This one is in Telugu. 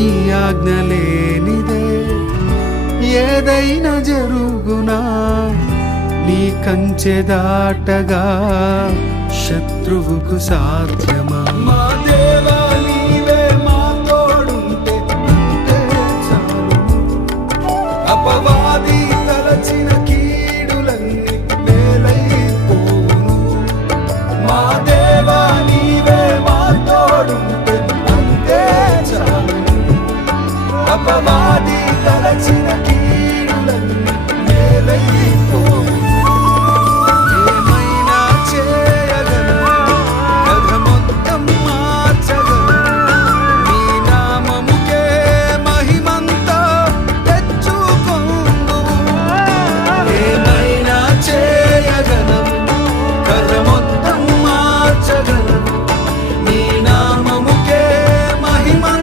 నీ ఆజ్ఞ లేనిదే ఏదైనా జరుగునా, నీ కంచె దాటగా శత్రువుకు సాధ్యమా?